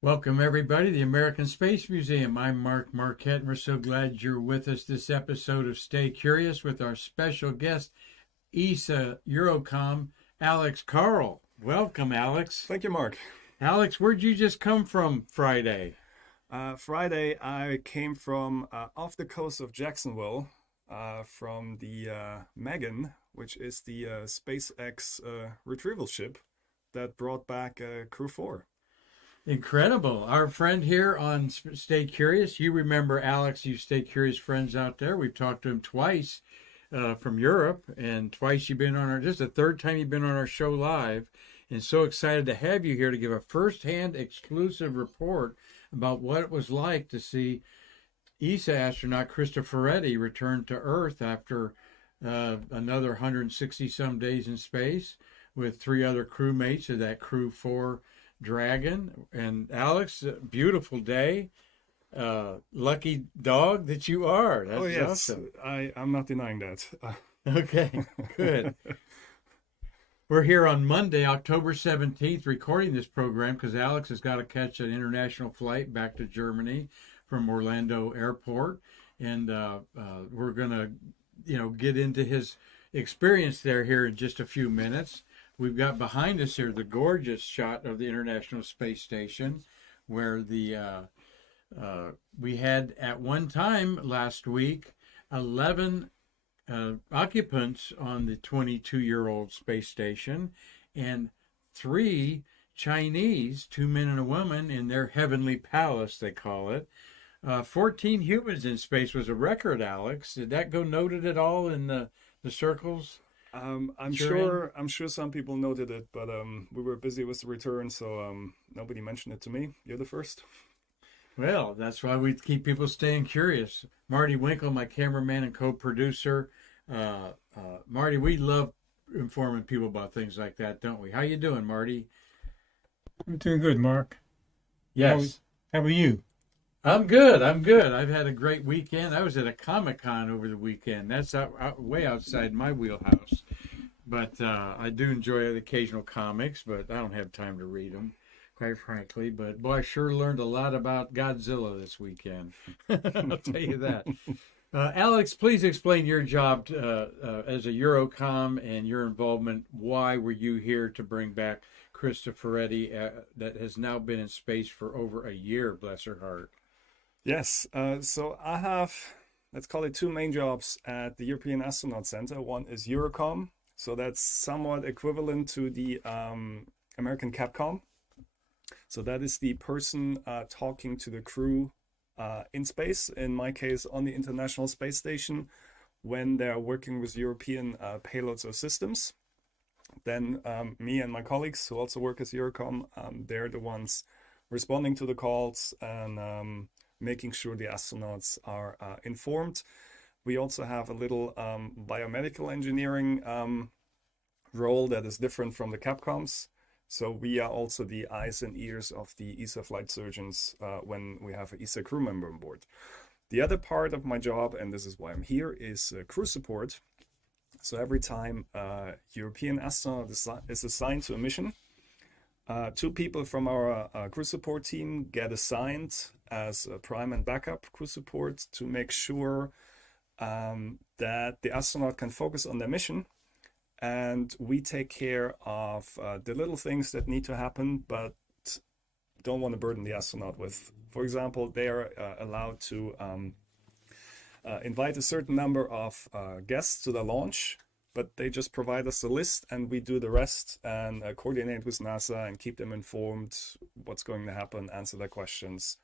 Welcome, everybody, to the American Space Museum. I'm Marquette, and we're so glad you're with us this episode of Stay Curious with our special guest, ESA Eurocom Alex Karl. Welcome, Alex. Thank you, Mark. Alex, where'd you just come from Friday? Friday, I came from off the coast of Jacksonville from the Megan, which is the SpaceX retrieval ship that brought back Crew 4. Incredible. Our friend here on Stay Curious, you remember Alex, you Stay Curious friends out there. We've talked to him twice from Europe, and twice you've been on our, just the third time you've been on our show live. And so excited to have you here to give a first-hand exclusive report about what it was like to see ESA astronaut Cristoforetti return to Earth after another 160-some days in space with three other crewmates of that Crew 4 Dragon. And Alex, beautiful day. Lucky dog that you are. That's yes, awesome. I'm not denying that. Okay, good. We're here on Monday, October 17th, recording this program because Alex has got to catch an international flight back to Germany from Orlando Airport. And we're going to, get into his experience here in just a few minutes. We've got behind us here the gorgeous shot of the International Space Station, where we had at one time last week 11 occupants on the 22-year-old space station, and 3 Chinese, 2 men and a woman, in their heavenly palace, they call it. 14 humans in space was a record, Alex. Did that go noted at all in the circles? I'm sure some people noted it, but we were busy with the return, so nobody mentioned it to me. You're the first. Well, that's why we keep people staying curious. Marty Winkle, my cameraman and co-producer. Marty, we love informing people about things like that, don't we? How you doing, Marty? I'm doing good, Mark. Yes. How are you? I'm good. I've had a great weekend. I was at a Comic-Con over the weekend. That's way outside my wheelhouse. But I do enjoy the occasional comics, but I don't have time to read them, quite frankly. But boy, I sure learned a lot about Godzilla this weekend. I'll tell you that. Alex, please explain your job as a Eurocom and your involvement. Why were you here to bring back Cristoforetti that has now been in space for over a year, bless her heart? Yes, so I have, let's call it 2 main jobs at the European Astronaut Center. One is Eurocom, so that's somewhat equivalent to the American Capcom. So that is the person talking to the crew in space, in my case on the International Space Station, when they're working with European payloads or systems. Then me and my colleagues who also work as Eurocom, they're the ones responding to the calls and making sure the astronauts are informed. We also have a little biomedical engineering role that is different from the Capcoms. So we are also the eyes and ears of the ESA flight surgeons when we have an ESA crew member on board. The other part of my job, and this is why I'm here, is crew support. So every time a European astronaut is assigned to a mission, 2 people from our crew support team get assigned as a prime and backup crew support to make sure that the astronaut can focus on their mission. And we take care of the little things that need to happen, but don't want to burden the astronaut with. For example, they are allowed to invite a certain number of guests to the launch, but they just provide us a list and we do the rest and coordinate with NASA and keep them informed what's going to happen, answer their questions,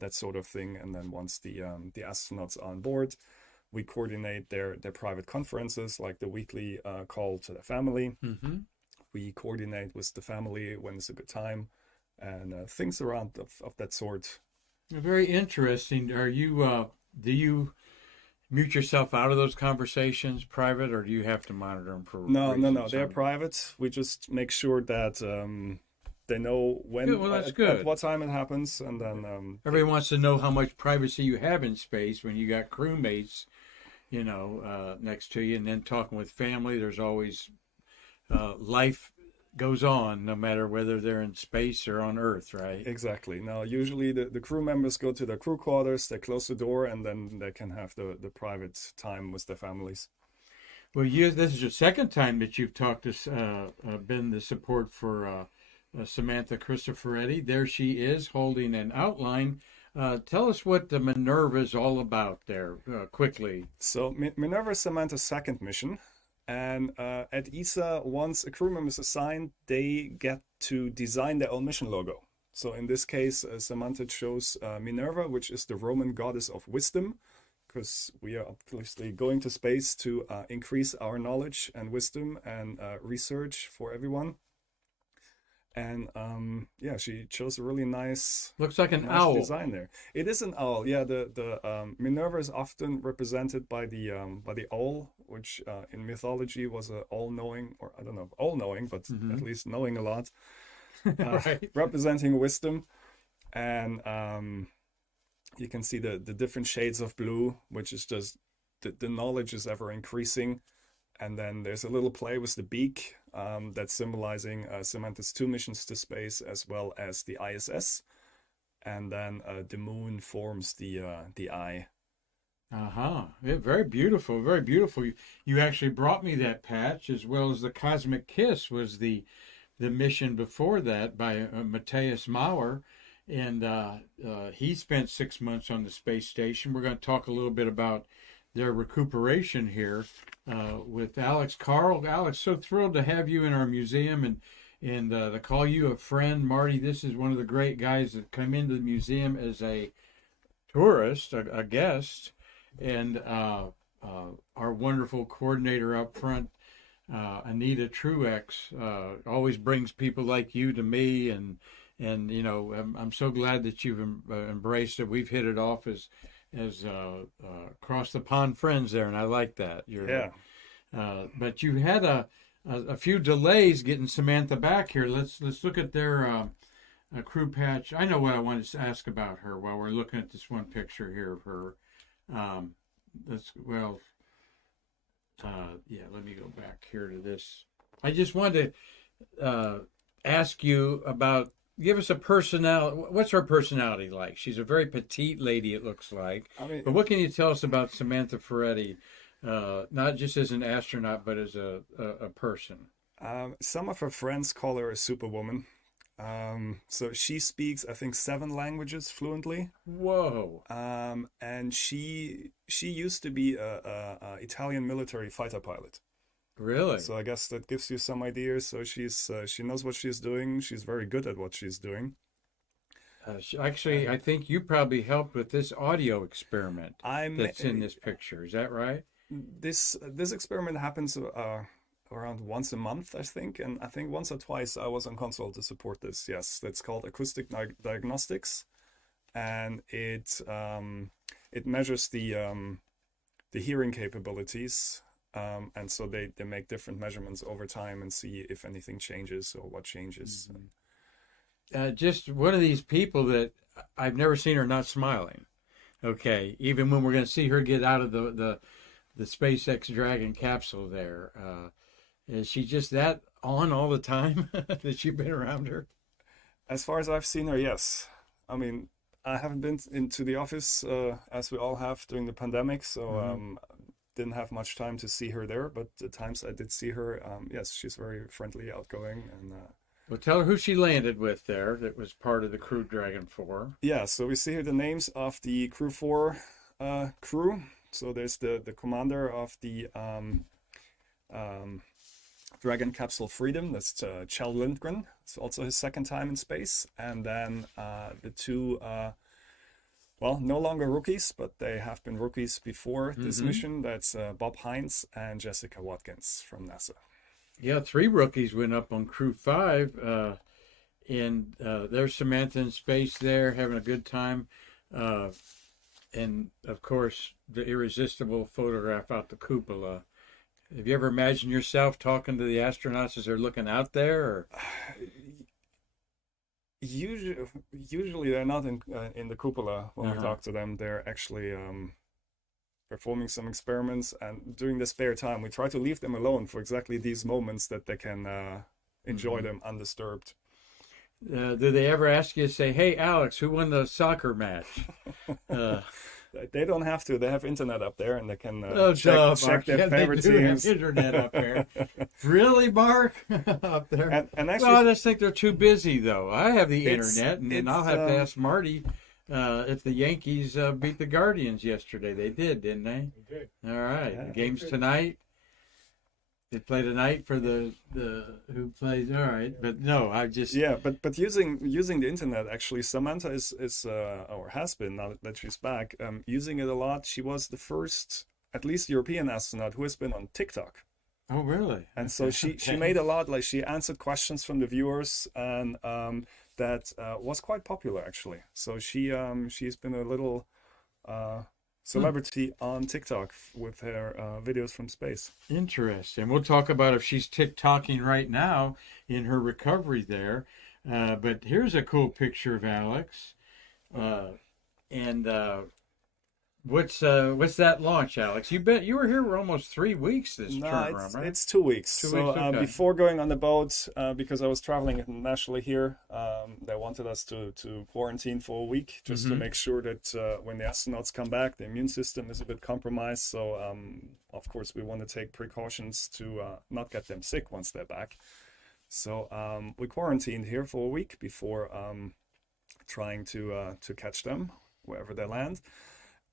that sort of thing. And then once the astronauts are on board, we coordinate their private conferences, like the weekly call to the family. Mm-hmm. We coordinate with the family when it's a good time and things around of that sort. Very interesting. Are you, do you mute yourself out of those conversations private, or do you have to monitor them for No. They're private. We just make sure that they know when, good. Well, that's good. At what time it happens. And then everybody wants to know how much privacy you have in space when you got crewmates, next to you, and then talking with family. There's always life goes on, no matter whether they're in space or on Earth, right? Exactly. Now, usually the crew members go to their crew quarters, they close the door, and then they can have the private time with their families. Well, this is your second time that you've talked to, been the support for Samantha Cristoforetti. There she is holding an outline. Tell us what the Minerva is all about there, quickly. So Minerva is Samantha's second mission. And at ESA, once a crew member is assigned, they get to design their own mission logo. So in this case, Samantha chose Minerva, which is the Roman goddess of wisdom, because we are obviously going to space to increase our knowledge and wisdom and research for everyone. And yeah, she chose a really nice, looks like an owl design there. It is an owl. Yeah, the Minerva is often represented by the owl, which in mythology was a all-knowing, or I don't know if all-knowing, but at least knowing a lot, right. representing wisdom. And you can see the different shades of blue, which is just the knowledge is ever increasing. And then there's a little play with the beak that's symbolizing Samantha's 2 missions to space, as well as the ISS. And then the moon forms the eye. Yeah, very beautiful, very beautiful. You actually brought me that patch, as well as the Cosmic Kiss was the mission before that by Matthias Maurer. And he spent 6 months on the space station. We're going to talk a little bit about their recuperation here with Alex Karl. Alex, so thrilled to have you in our museum and to call you a friend. Marty, this is one of the great guys that come into the museum as a tourist, a guest, and our wonderful coordinator up front, Anita Truex, always brings people like you to me, and you know, I'm so glad that you've embraced it. We've hit it off as across the pond friends there, and I like that. But you had a few delays getting Samantha back here. Let's look at their crew patch. I know what I wanted to ask about her while we're looking at this one picture here of her. Let me go back here to this. I just wanted to ask you about. Give us a personality. What's her personality like? She's a very petite lady, it looks like. But what can you tell us about Samantha Ferretti, not just as an astronaut, but as a person? Some of her friends call her a superwoman. So she speaks, I think, 7 languages fluently. Whoa! And she used to be a Italian military fighter pilot. Really? So I guess that gives you some ideas. So she knows what she's doing. She's very good at what she's doing. Actually, I think you probably helped with this audio experiment that's in this picture. Is that right? This experiment happens around once a month, I think. And I think once or twice I was on console to support this. Yes, that's called Acoustic Diagnostics. And it measures the hearing capabilities. And so they make different measurements over time and see if anything changes or what changes. Just one of these people that I've never seen her not smiling. Okay, even when we're going to see her get out of the SpaceX Dragon capsule there, is she just that on all the time that you've been around her? As far as I've seen her, yes. I mean, I haven't been into the office as we all have during the pandemic, so didn't have much time to see her there, but the times I did see her, yes, she's very friendly, outgoing, and well, tell her who she landed with there that was part of the Crew Dragon 4. Yeah, so we see here the names of the Crew 4 crew. So there's the commander of the Dragon Capsule Freedom, that's Kjell Lindgren. It's also his second time in space. And then the 2 no longer rookies, but they have been rookies before this mission. That's Bob Hines and Jessica Watkins from NASA. Yeah, 3 rookies went up on Crew 5, and there's Samantha in space there, having a good time. And, of course, the irresistible photograph out the cupola. Have you ever imagined yourself talking to the astronauts as they're looking out there? Or? Usually they're not in the cupola when we talk to them. They're actually performing some experiments, and during the spare time we try to leave them alone for exactly these moments that they can enjoy them undisturbed. Do they ever ask you to say, "Hey, Alex, who won the soccer match?" They don't have to. They have internet up there, and they can Mark. check their Yeah, favorite they do have teams. internet up there. Really, Mark? Up there? And actually, Well, I just think they're too busy, though. I have the It's- internet, and then it's, I'll have to ask Marty if the Yankees beat the Guardians yesterday. They did, didn't they? They did. All right. Yeah, The game's tonight. They play tonight for the who plays. All right, but no, I just yeah, but using the internet, actually, Samantha is or has been, now that she's back, using it a lot. She was the first, at least European astronaut, who has been on TikTok. Oh, really? And so she made a lot, like she answered questions from the viewers, and that was quite popular actually. So she's been a little celebrity on TikTok with her videos from space. Interesting. We'll talk about if she's TikToking right now in her recovery there. But here's a cool picture of Alex. And what's that launch, Alex? You were here for almost 3 weeks this turnaround, right? It's 2 weeks. 2 So weeks, okay. before going on the boat, because I was traveling internationally here, they wanted us to quarantine for a week just to make sure that when the astronauts come back, the immune system is a bit compromised. So of course we want to take precautions to not get them sick once they're back. So we quarantined here for a week before trying to catch them wherever they land.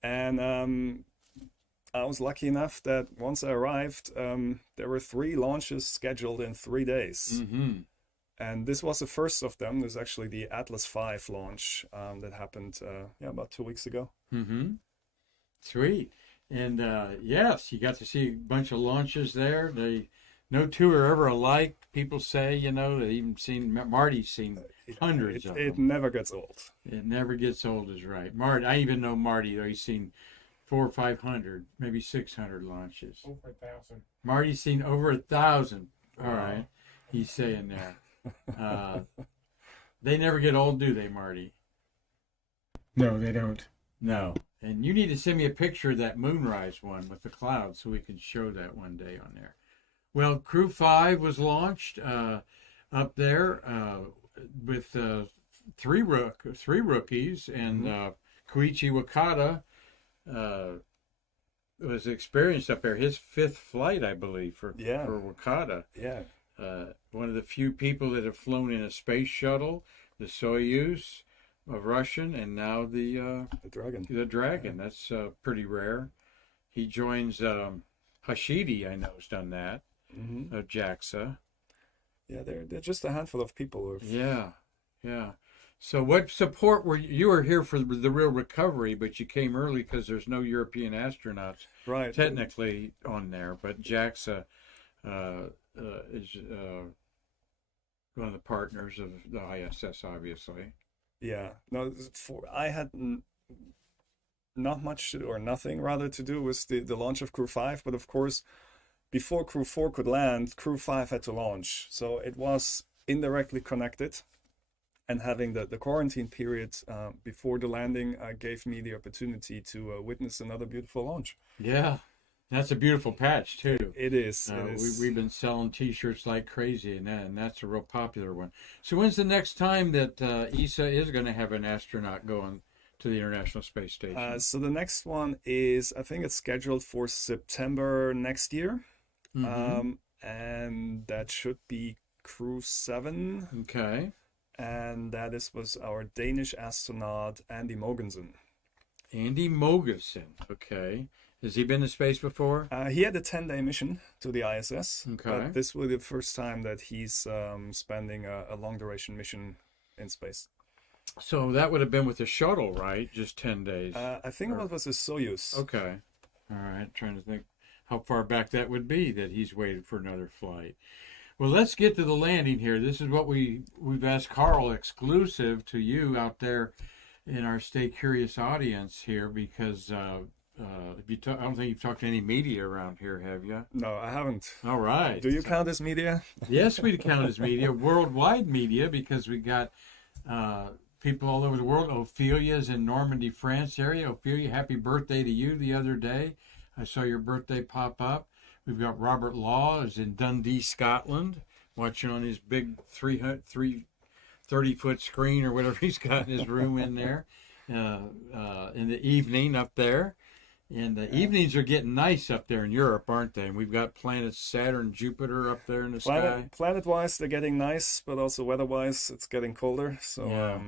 And I was lucky enough that once I arrived, there were 3 launches scheduled in 3 days. Mm-hmm. And this was the first of them. There's actually the Atlas V launch that happened about 2 weeks ago. Mm-hmm. Sweet. And yes, you got to see a bunch of launches there. No two are ever alike. People say, they even Marty's seen hundreds of them. It never gets old. It never gets old, is right. Marty, I even know Marty, though. He's seen 400 or 500, maybe 600 launches. Over 1,000. Marty's seen over 1,000. All right. He's saying there. They never get old, do they, Marty? No, they don't. No. And you need to send me a picture of that moonrise one with the clouds so we can show that one day on there. Well, Crew 5 was launched up there with 3 rookies, and Koichi Wakata was experienced up there. His 5th flight, I believe, for Wakata. Yeah. One of the few people that have flown in a space shuttle, the Soyuz of Russian, and now the Dragon. The Dragon. Yeah. That's pretty rare. He joins Hashidi, I know, has done that. Of JAXA. Yeah, they're just a handful of people. Yeah. So what support you were here for the real recovery, but you came early because there's no European astronauts technically on there, but JAXA is one of the partners of the ISS, obviously. Yeah. No, I had not much or nothing rather to do with the launch of Crew 5, but of course, before Crew 4 could land, Crew 5 had to launch. So it was indirectly connected. And having the quarantine period before the landing gave me the opportunity to witness another beautiful launch. Yeah, that's a beautiful patch, too. It is. We've been selling T-shirts like crazy, and that's a real popular one. So when's the next time that ESA is going to have an astronaut going to the International Space Station? So the next one is, I think it's scheduled for September next year. And that should be Crew 7. Okay. And that was our Danish astronaut, Andy Mogensen. Andy Mogensen. Okay. Has he been to space before? He had a 10-day mission to the ISS. Okay. But this will be the first time that he's spending a long-duration mission in space. So that would have been with the shuttle, right? Just 10 days. I think it was a Soyuz. Okay. All right. Trying to think how far back that would be that he's waited for another flight. Well, let's get to the landing here. This is what we've asked Karl, exclusive to you out there in our Stay Curious audience here, because I don't think you've talked to any media around here, have you? No, I haven't. All right. Do you count as media? Yes, we count as media, worldwide media, because we got people all over the world. Ophelia's in Normandy, France area. Ophelia, happy birthday to you the other day. I saw your birthday pop up. We've got Robert Law is in Dundee, Scotland. watching on his big 30-foot screen or whatever he's got in his room in there in the evening up there. And the evenings are getting nice up there in Europe, aren't they? And we've got planets Saturn, Jupiter up there in the sky. Planet-wise, they're getting nice, but also weather-wise, it's getting colder. So, Yeah.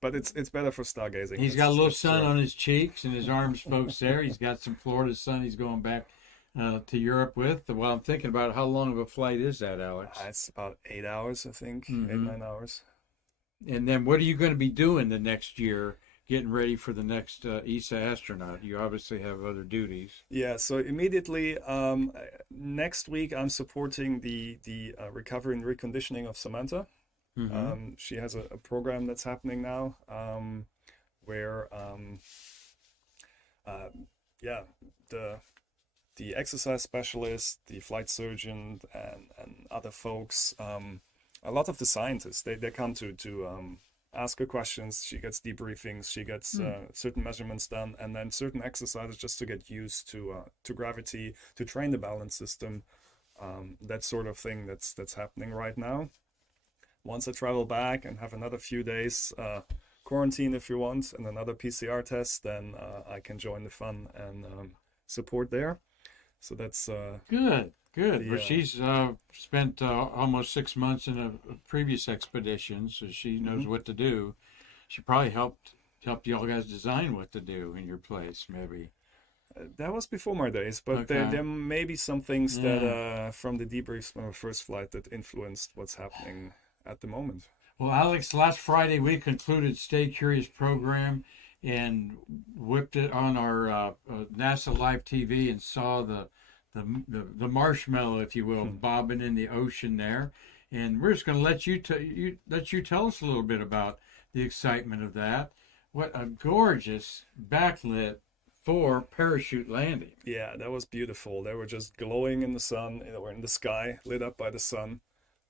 but it's better for stargazing. He's got a little sun on his cheeks and his arms folks there. He's got some Florida sun he's going back to Europe with. Well, I'm thinking about how long of a flight is that, Alex? It's about 8 hours, I think. Mhm. 8-9 hours. And then what are you going to be doing the next year, getting ready for the next ESA Astronaut? You obviously have other duties. Yeah, so immediately next week I'm supporting the recovery and reconditioning of Samantha. Mm-hmm. She has a program that's happening now where the exercise specialist, the flight surgeon, and other folks, a lot of the scientists, they come to ask her questions. She gets debriefings, she gets certain measurements done, and then certain exercises just to get used to gravity, to train the balance system, that sort of thing that's happening right now. Once I travel back and have another few days quarantine if you want, and another PCR test, then I can join the fun and support there. So that's Good. Well, Yeah. she's spent almost 6 months in a previous expedition, so she knows what to do. She probably helped y'all guys design what to do in your place, maybe. that was before my days, but Okay. there may be some things that from the debriefs from our first flight that influenced what's happening at the moment. Well, Alex, last Friday we concluded Stay Curious program and whipped it on our NASA Live TV and saw the marshmallow, if you will, bobbing in the ocean there. And we're just going to let you tell us a little bit about the excitement of that. What a gorgeous backlit for parachute landing. Yeah, that was beautiful. They were just glowing in the sun. They were in the sky, lit up by the sun.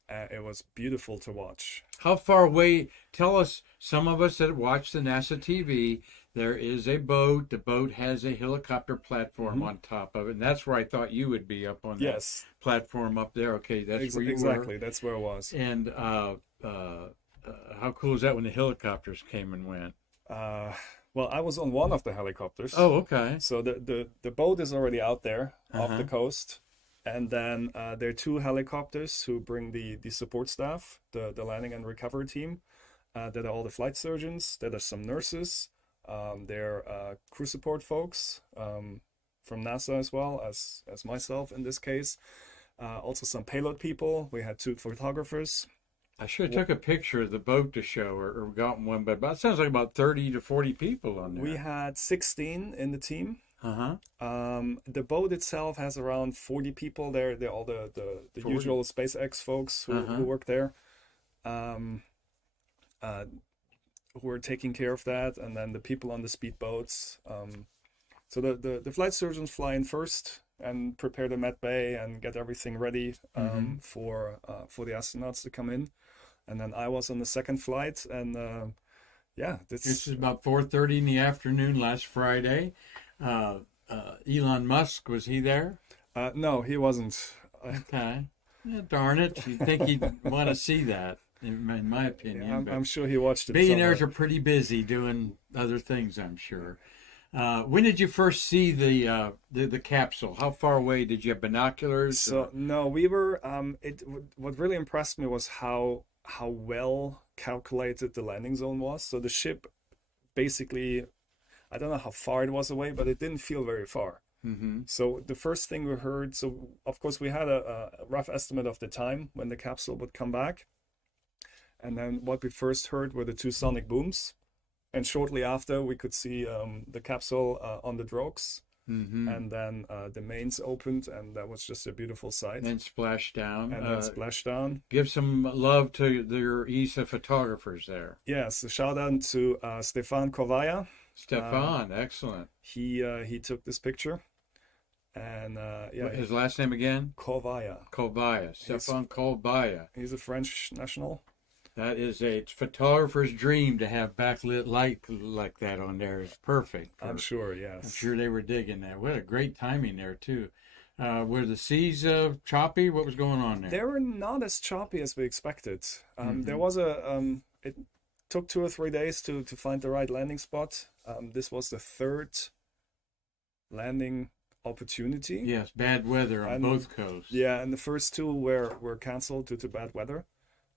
It was beautiful to watch. How far away? Tell us, some of us that watch the NASA TV, there is a boat. The boat has a helicopter platform on top of it. And that's where I thought you would be, up on that platform up there. Okay, that's where you exactly. were. That's where it was. And how cool is that when the helicopters came and went? Well, I was on one of the helicopters. Oh, okay. So the boat is already out there off the coast. And then there are two helicopters who bring the support staff, the landing and recovery team. That are all the flight surgeons. There are some nurses. There are crew support folks from NASA as well as myself in this case. Also some payload people. We had two photographers. I should have took a picture of the boat to show or gotten one, but it sounds like about 30 to 40 people on there. We had 16 in the team. Uh-huh. The boat itself has around 40 people there. They're all the 40. usual SpaceX folks who work there, who are taking care of that, and then the people on the speedboats. So the flight surgeons fly in first and prepare the med bay and get everything ready for the astronauts to come in, and then I was on the second flight, and this is about 4:30 in the afternoon last Friday. Elon Musk, was he there? No, he wasn't. Okay. Yeah, darn it. You'd think he'd want to see that, in my opinion. I'm sure he watched it. Billionaires somewhere. are pretty busy doing other things, I'm sure. When did you first see the capsule? How far away? Did you have binoculars? So no, we were. What really impressed me was how well calculated the landing zone was. So the ship, basically, I don't know how far it was away, but it didn't feel very far. Mm-hmm. So the first thing we heard, so of course we had a rough estimate of the time when the capsule would come back. And then what we first heard were the two sonic booms. And shortly after, we could see the capsule on the drogues. Mm-hmm. And then the mains opened, and that was just a beautiful sight. And then splashdown. And then splashdown. Give some love to your ESA photographers there. Yes, a shout out to Stefan Kovaya. Stefan, excellent. He took this picture. And his last name again? Kovaya. Stefan Kovaya. He's a French national. That is a photographer's dream to have backlit light like that on there. It's perfect. I'm sure, yes. I'm sure they were digging that. What a great timing there, too. Were the seas choppy? What was going on there? They were not as choppy as we expected. There Mhm. was it took 2 or 3 days to find the right landing spot. This was the third landing opportunity. Yes, bad weather on And- both coasts. Yeah, and the first two were canceled due to bad weather.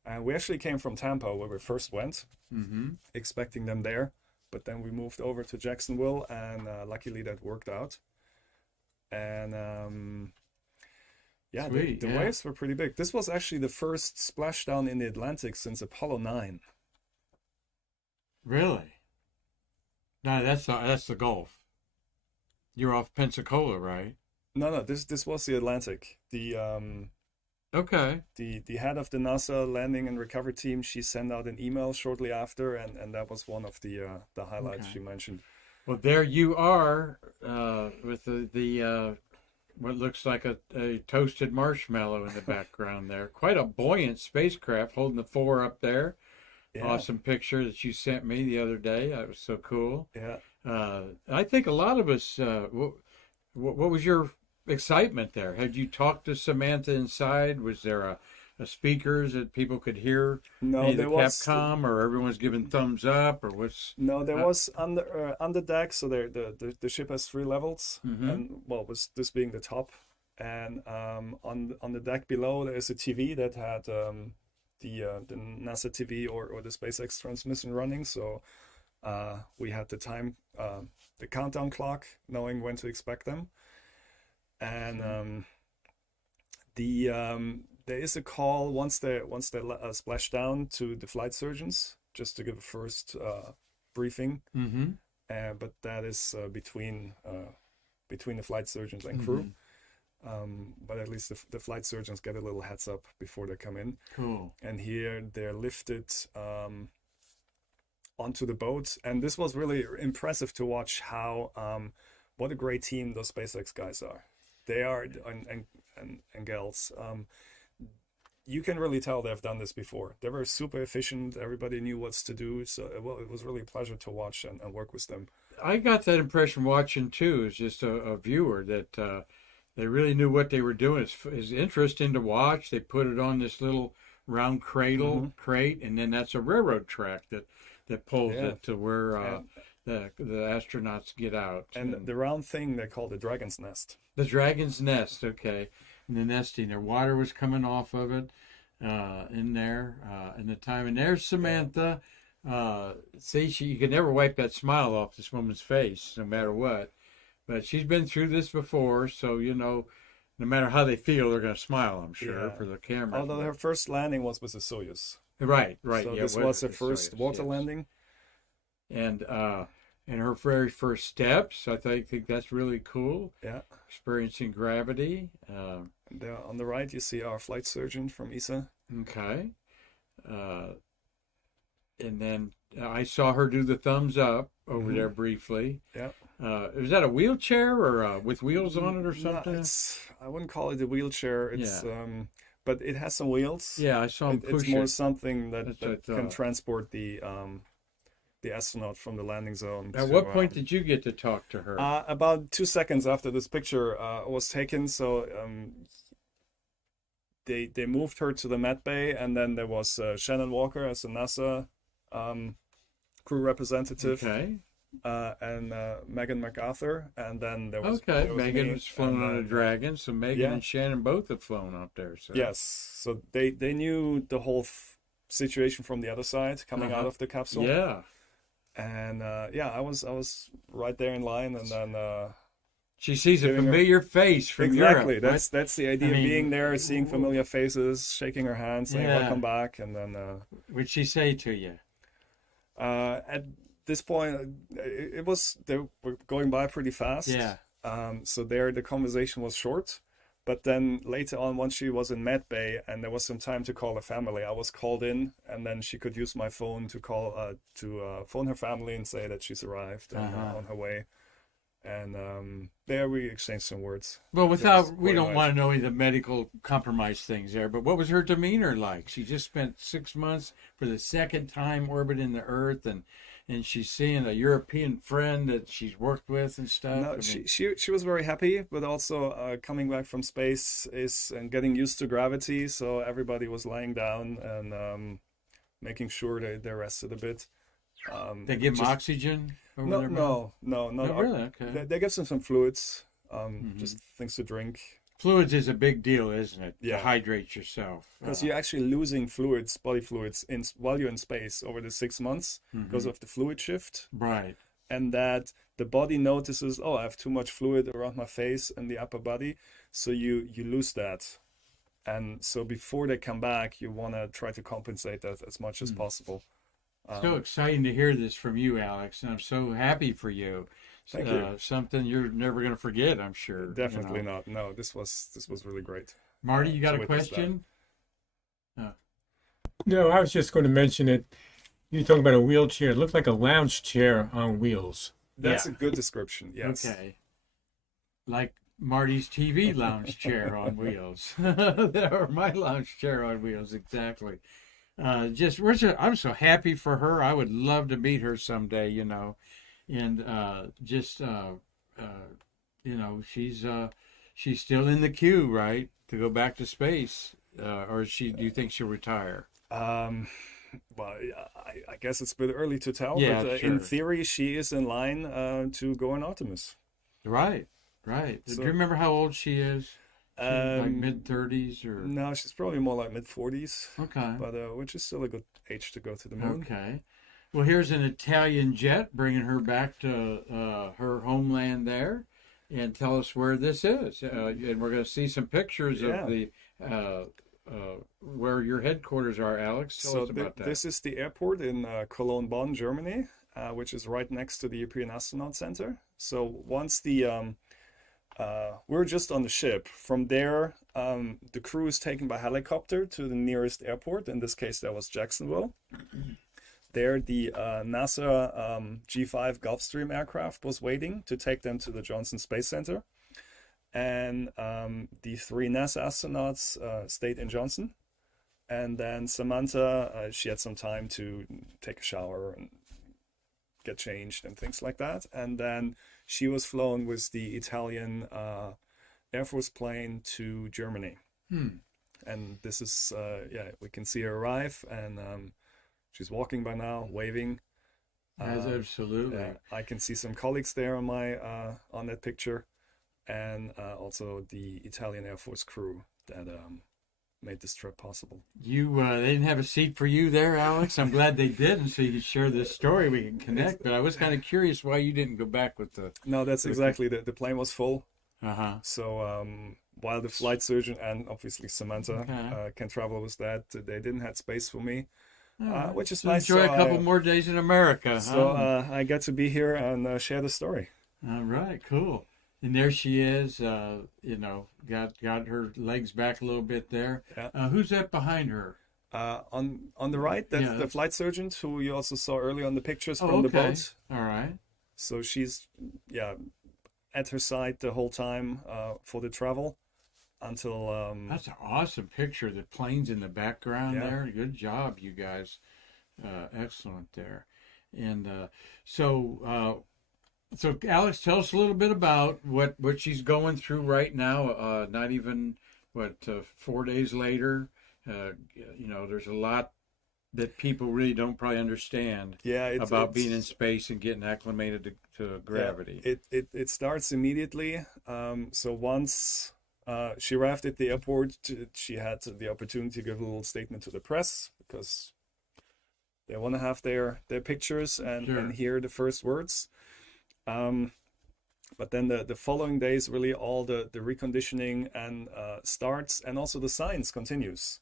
And we actually came from Tampa where we first went, Mm-hmm. expecting them there. But then we moved over to Jacksonville, and luckily that worked out. And yeah, Sweet, the yeah. waves were pretty big. This was actually the first splashdown in the Atlantic since Apollo 9. Really? No, that's the Gulf. You're off Pensacola, right? No, this was the Atlantic. Okay. The head of the NASA landing and recovery team, she sent out an email shortly after, and that was one of the highlights Okay. she mentioned. Well, there you are with the what looks like a toasted marshmallow in the background there. Quite a buoyant spacecraft holding the 4 up there. Yeah, Awesome picture that you sent me the other day. That was so cool. yeah. I think a lot of us, what was your excitement there? Had you talked to Samantha inside? Was there a speakers that people could hear? No, Any of there the was Capcom, or everyone's giving thumbs up, or what's? no, there was under deck. So there, the ship has 3 levels, Mhm. and well, was this being the top, and on the deck below there is a TV that had the NASA TV or the SpaceX transmission running. So we had the time, the countdown clock, knowing when to expect them, and there is a call once they splash down to the flight surgeons just to give a first briefing, Mm-hmm. but that is between the flight surgeons and crew. But at least the flight surgeons get a little heads up before they come in. Cool. And here they're lifted onto the boat, and this was really impressive to watch how what a great team those SpaceX guys are. They are and gals. You can really tell they've done this before. They were super efficient. Everybody knew what's to do. So it was really a pleasure to watch and work with them. I got that impression watching too, as just a viewer, that they really knew what they were doing. It's interesting to watch. They put it on this little round crate, and then that's a railroad track that pulls Yeah. it to where the astronauts get out. And the round thing they call the Dragon's Nest. The dragon's nest, okay. And the nesting, their water was coming off of it in there in the time. And there's Samantha. See, you can never wipe that smile off this woman's face, no matter what. But she's been through this before, so, no matter how they feel, they're going to smile, I'm sure, Yeah. for the camera. Although her first landing was with the Soyuz. Right. So Yeah, this was her first water yes. landing. And her very first steps, I think that's really cool. Yeah. Experiencing gravity. And there on the right, you see our flight surgeon from ESA. Okay. And then I saw her do the thumbs up over there briefly. Yeah. Is that a wheelchair or with wheels on it or something? No, I wouldn't call it a wheelchair. It's but it has some wheels. Yeah, I saw him It's push more it. something that That's what I can thought. transport the astronaut from the landing zone. At to, what point did you get to talk to her? about 2 seconds after this picture was taken. So they moved her to the med bay, and then there was Shannon Walker as a NASA crew representative, Okay. and Megan MacArthur, and then there was Okay. there was Megan me, was flown and on a then- dragon, so Megan yeah. and Shannon both have flown up there. So. Yes, so they knew the whole situation from the other side coming out Uh-huh. of the capsule. Yeah. And I was right there in line, and then She sees a Giving her- familiar face from exactly Europe. that's the idea, I mean, being there, seeing familiar faces, shaking her hand, saying Yeah. welcome back, and then What would she say to you? at this point it was they were going by pretty fast. Yeah. So there the conversation was short, but then later on, once she was in med bay and there was some time to call her family, I was called in, and then she could use my phone to call phone her family and say that she's arrived and Uh-huh. on her way. And there we exchanged some words. Well, That was without, we quite don't nice. want to know any of the medical compromise things there, but what was her demeanor like? She just spent 6 months for the second time orbiting the Earth, and she's seeing a European friend that she's worked with and stuff. No, she was very happy, but also coming back from space and getting used to gravity. So everybody was lying down and making sure they rested a bit. They give them just- oxygen over No, there? no, not Oh, really? Okay. They give some fluids, just things to drink. Fluids is a big deal, isn't it? Yeah. To hydrate yourself. Because you're actually losing fluids, body fluids, while you're in space over the 6 months because of the fluid shift, Right. and that the body notices, oh, I have too much fluid around my face and the upper body, so you lose that, and so before they come back, you want to try to compensate that as much as possible. So exciting to hear this from you, Alex, and I'm so happy for you. Thank you. Something you're never going to forget, I'm sure. you Definitely know. not. No, this was really great. Marty, you got to a witness that. question? No, I was just going to mention it. You're talking about a wheelchair. It looked like a lounge chair on wheels. That's Yeah. a good description. Yes. Okay. Like Marty's TV lounge chair on wheels. Or my lounge chair on wheels, exactly. I'm so happy for her. I would love to meet her someday, and she's still in the queue, right, to go back to space, or do you think she'll retire? Well, I guess it's a bit early to tell, Yeah, but sure. in theory, she is in line to go on Artemis. Right. Do So- you remember how old she is? She's like Um, mid-30s or? No, she's probably more like mid-40s, Okay. but which is still a good age to go to the moon. Okay. Well, here's an Italian jet bringing her back to her homeland there, and tell us where this is. And we're going to see some pictures Yeah. of the where your headquarters are, Alex. Tell So us about that. this is the airport in Cologne, Bonn, Germany, which is right next to the European Astronaut Center. So once we're just on the ship. From there, the crew is taken by helicopter to the nearest airport. In this case, that was Jacksonville. There, the NASA G5 Gulfstream aircraft was waiting to take them to the Johnson Space Center. And the three NASA astronauts stayed in Johnson. And then Samantha, she had some time to take a shower and get changed and things like that. And then she was flown with the Italian Air Force plane to Germany. And this is, we can see her arrive, and she's walking by now, waving. Yes, absolutely. Yeah, I can see some colleagues there on my on that picture, and also the Italian Air Force crew that made this trip possible. They didn't have a seat for you there, Alex. I'm glad they didn't, so you could share this story. We can connect. But I was kind of curious why you didn't go back with the. No, that's exactly the plane was full. So while the flight surgeon and obviously Samantha can travel with that, they didn't have space for me, which is So nice. enjoy So a couple more days in America. So I get to be here and share the story. All right, cool. And there she is. Got her legs back a little bit there. Yeah. Who's that behind her? On the right, that's Yeah, the flight surgeon who you also saw earlier on the pictures from the okay. boat. All right. So she's at her side the whole time for the travel until. That's an awesome picture. The planes in the background Yeah. there. Good job, you guys. Excellent there. And so Alex, tell us a little bit about what she's going through right now. Not even 4 days later. There's a lot that people really don't probably understand about being in space and getting acclimated to gravity. Yeah, it starts immediately. So once she arrived at the airport, she had the opportunity to give a little statement to the press because they want to have their pictures and hear the first words. But then the following days, really all the reconditioning and starts, and also the science continues.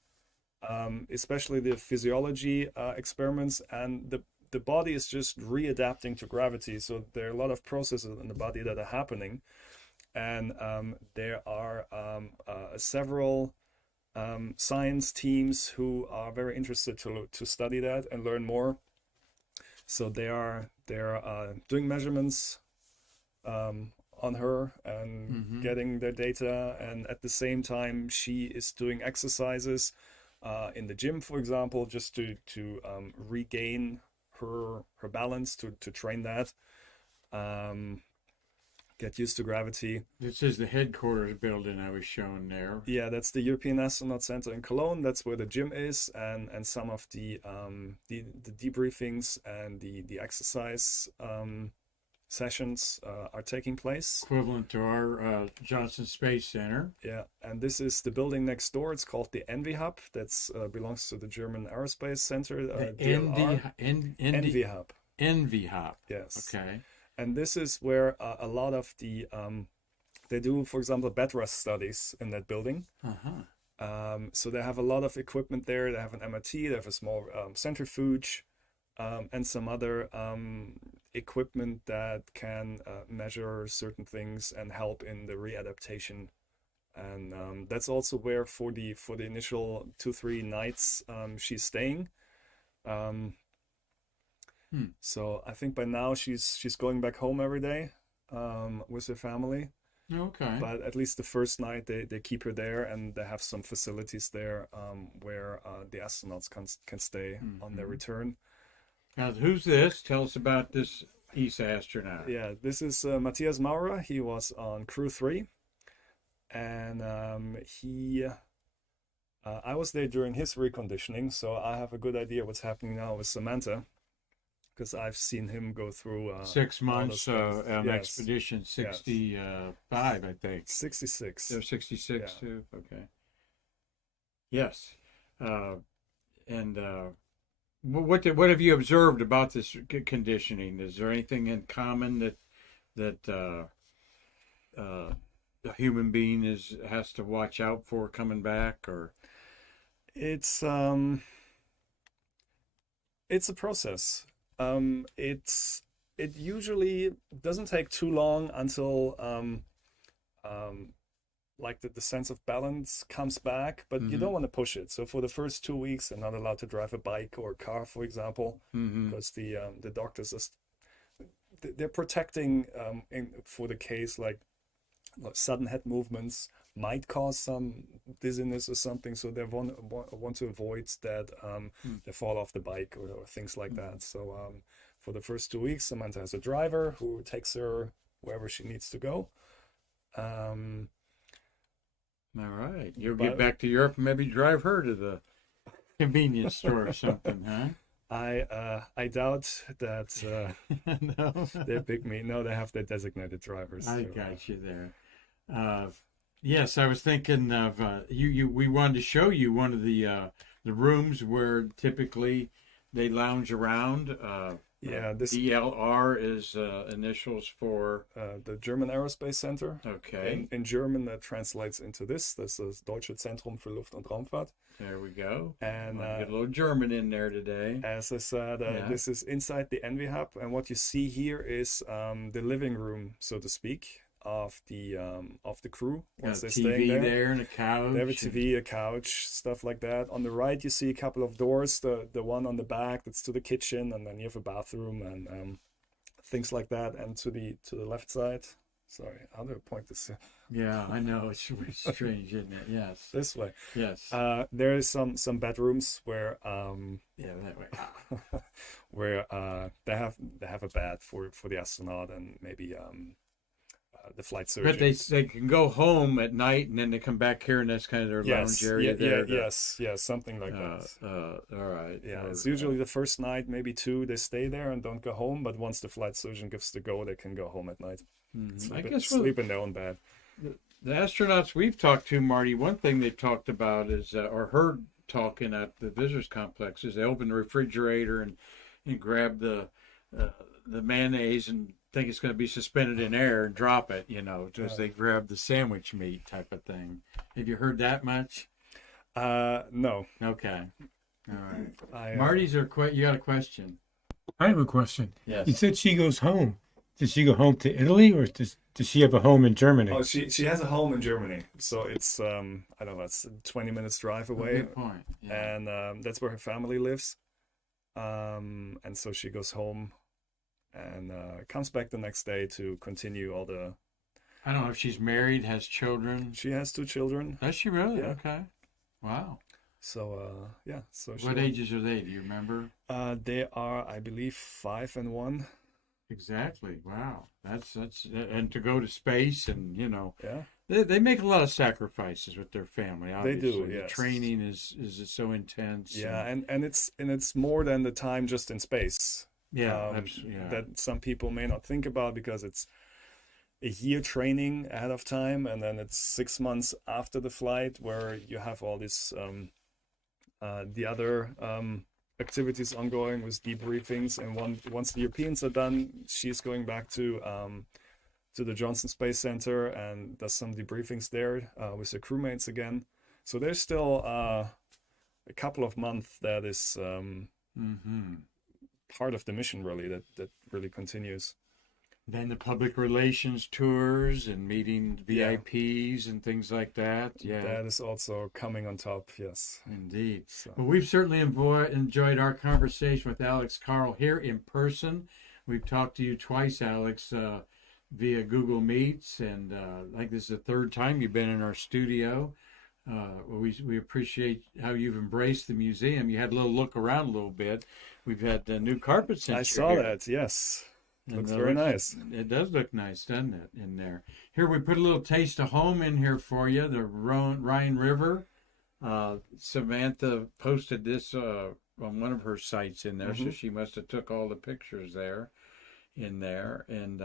Especially the physiology experiments, and the body is just readapting to gravity. So there are a lot of processes in the body that are happening, and there are several science teams who are very interested to study that and learn more. So they're doing measurements on her and getting their data. And at the same time, she is doing exercises in the gym, for example, just to regain her balance, to train that, get used to gravity. This is the headquarters building I was shown there. Yeah, that's the European Astronaut Center in Cologne. That's where the gym is, and some of the debriefings and the exercise sessions are taking place. Equivalent to our Johnson Space Center. Yeah, and this is the building next door. It's called the Envy Hub. That's belongs to the German Aerospace Center. DLR. Envy Hub. Envy Hub. Yes. Okay. And this is where a lot of the they do, for example, bed rest studies in that building. So they have a lot of equipment there. They have an MRT. They have a small centrifuge, and some other equipment that can measure certain things and help in the readaptation. And that's also where for the initial 2-3 nights she's staying. So I think by now she's going back home every day with her family. Okay. But at least the first night they keep her there, and they have some facilities there where the astronauts can stay on their return. Now, who's this? Tell us about this ESA astronaut. Yeah, this is Matthias Maurer. He was on Crew 3, and I was there during his reconditioning, so I have a good idea what's happening now with Samantha, because I've seen him go through 6 months yes. expedition 65, I think. 66. They're 66 too. Okay. Yes. What have you observed about this conditioning? Is there anything in common that a human being has to watch out for coming back, or? It's a process. It usually doesn't take too long until like the sense of balance comes back, but you don't want to push it. So for the first 2 weeks, they're not allowed to drive a bike or a car, for example, because the doctors they're protecting for the case like sudden head movements might cause some dizziness or something, so they want to avoid that they fall off the bike or things like that. So for the first 2 weeks, Samantha has a driver who takes her wherever she needs to go. All right, you'll get back to Europe and maybe drive her to the convenience store or something, huh? I doubt that No, they pick me. No, they have their designated drivers. I got you there. Yes, I was thinking of we wanted to show you one of the rooms where typically they lounge around. This DLR is initials for the German Aerospace Center. Okay. In German, that translates into this. This is Deutsche Zentrum für Luft- und Raumfahrt. There we go. And get a little German in there today. As I said, this is inside the Envy Hub, and what you see here is the living room, so to speak, of the crew. Once they're staying there and a couch. They have a TV, a couch, stuff like that. On the right, you see a couple of doors. The one on the back that's to the kitchen, and then you have a bathroom and things like that. And to the left side, sorry, how do I point this? Yeah, I know it's really strange, isn't it? Yes. This way. Yes. There is some bedrooms where that way. where they have a bed for the astronaut and maybe the flight surgeon. But they can go home at night and then they come back here and that's kind of their lounge area there. Yes, something like that. All right. Yeah, it's usually the first night, maybe 2, they stay there and don't go home. But once the flight surgeon gives the go, they can go home at night. I guess sleep in their own bed. The astronauts we've talked to, Marty, one thing they've talked about is, or heard talking at the visitors complex, is they open the refrigerator and grab the mayonnaise and think it's going to be suspended in air and drop it, as they grab the sandwich meat type of thing. Have you heard that much? No. Okay. All right. Marty's you got a question? I have a question. Yes. You said she goes home. Does she go home to Italy, or does she have a home in Germany? Oh, she has a home in Germany, so it's I don't know, it's 20 minutes drive away. Good point. Yeah. And that's where her family lives. And so she goes home and comes back the next day to continue all the. I don't know if she's married, has children. She has 2 children. Does she really? Yeah. Okay. Wow. So yeah. So What ages are they? Do you remember? They are, I believe, 5 and 1. Exactly. Wow. That's and to go to space and Yeah. they make a lot of sacrifices with their family. Obviously. They do. The Yes. training is so intense. Yeah, and it's more than the time just in space. Yeah. That some people may not think about, because it's a year training ahead of time, and then it's 6 months after the flight where you have all this the other activities ongoing with debriefings. And once the Europeans are done, she's going back to the Johnson Space Center and does some debriefings there with her crewmates again. So there's still a couple of months that is part of the mission, really, that really continues. Then the public relations tours and meeting VIPs and things like that. Yeah, that is also coming on top. Yes, indeed. So. Well, we've certainly enjoyed our conversation with Alex Karl here in person. We've talked to you twice, Alex, via Google Meets, and I think this is the 3rd time you've been in our studio. We appreciate how you've embraced the museum. You had a little look around a little bit. We've had new carpets since I saw that. Yes. Looks very nice. It does look nice, doesn't it, in there? Here, we put a little taste of home in here for you, the Rhine River. Samantha posted this on one of her sites in there, so she must have took all the pictures in there. And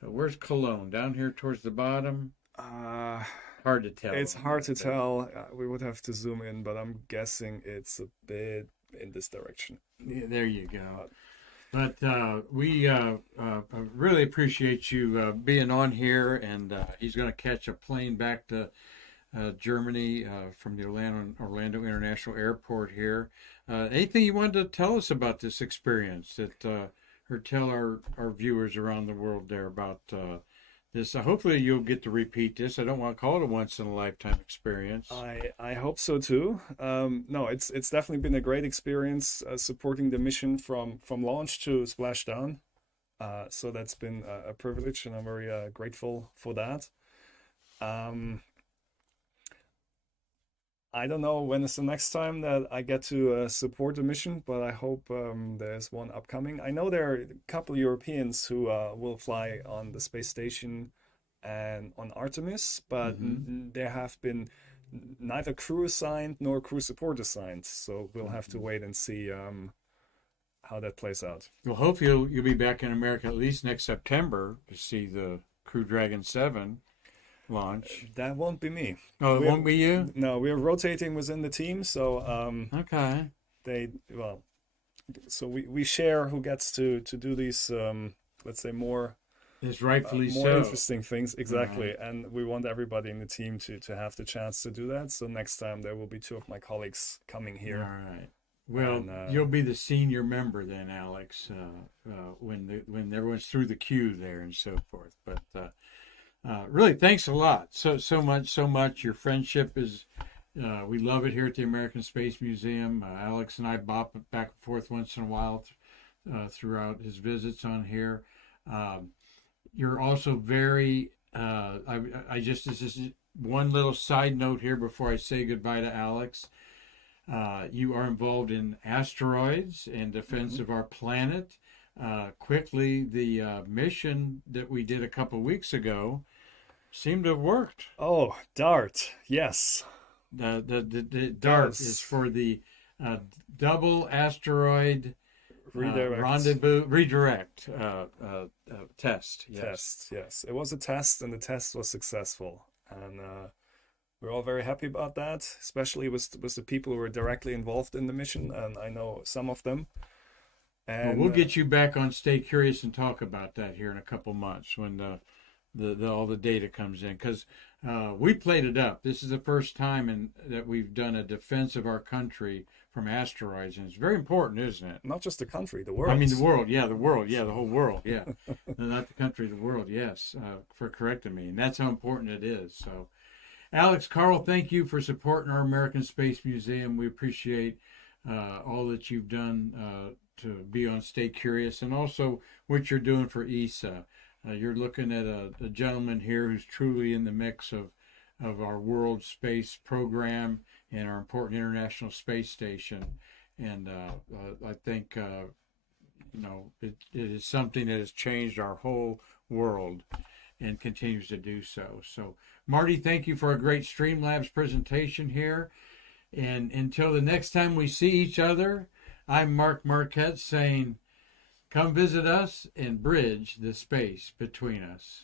where's Cologne? Down here towards the bottom? Hard to tell. It's hard to tell. We would have to zoom in, but I'm guessing it's a bit in this direction. Yeah, there you go. But we really appreciate you being on here, and he's going to catch a plane back to Germany from the Orlando International Airport here. Anything you wanted to tell us about this experience or tell our viewers around the world there about this? Hopefully you'll get to repeat this. I don't want to call it a once-in-a-lifetime experience. I hope so too. No, it's definitely been a great experience supporting the mission from launch to splashdown. So that's been a privilege, and I'm very grateful for that. I don't know when is the next time that I get to support the mission, but I hope there's one upcoming. I know there are a couple Europeans who will fly on the space station and on Artemis, but there have been neither crew assigned nor crew support assigned. So we'll have to wait and see how that plays out. Well, hopefully you'll be back in America at least next September to see the Crew Dragon 7 launch. That won't be me. Oh, it won't be you? No, we're rotating within the team, so okay. So we share who gets to do these let's say more rightfully more so. Interesting things, exactly. And we want everybody in the team to have the chance to do that. So next time there will be 2 of my colleagues coming here. All right. Well, and, you'll be the senior member then, Alex, when everyone's through the queue there and so forth. But really, thanks a lot. So much. Your friendship is, we love it here at the American Space Museum. Alex and I bop back and forth once in a while throughout his visits on here. You're also very, this is one little side note here before I say goodbye to Alex. You are involved in asteroids and defense of our planet. Quickly, the mission that we did a couple weeks ago seemed to have worked. Oh, DART, yes. The DART is for the double asteroid redirect test. Yes. Test, yes. It was a test, and the test was successful. And we're all very happy about that, especially with the people who were directly involved in the mission, and I know some of them. And we'll get you back on Stay Curious and talk about that here in a couple months when all the data comes in, because we played it up. This is the first time that we've done a defense of our country from asteroids, and it's very important, isn't it? Not just the country, the world. I mean, the world, the whole world, yeah. Not the country, the world, yes, for correcting me. And that's how important it is. So, Alex Karl, thank you for supporting our American Space Museum. We appreciate all that you've done to be on Stay Curious, and also what you're doing for ESA. You're looking at a gentleman here who's truly in the mix of our world space program and our important International Space Station. And I think, it is something that has changed our whole world and continues to do so. So, Marty, thank you for a great Streamlabs presentation here. And until the next time we see each other, I'm Marquette saying, come visit us and bridge the space between us.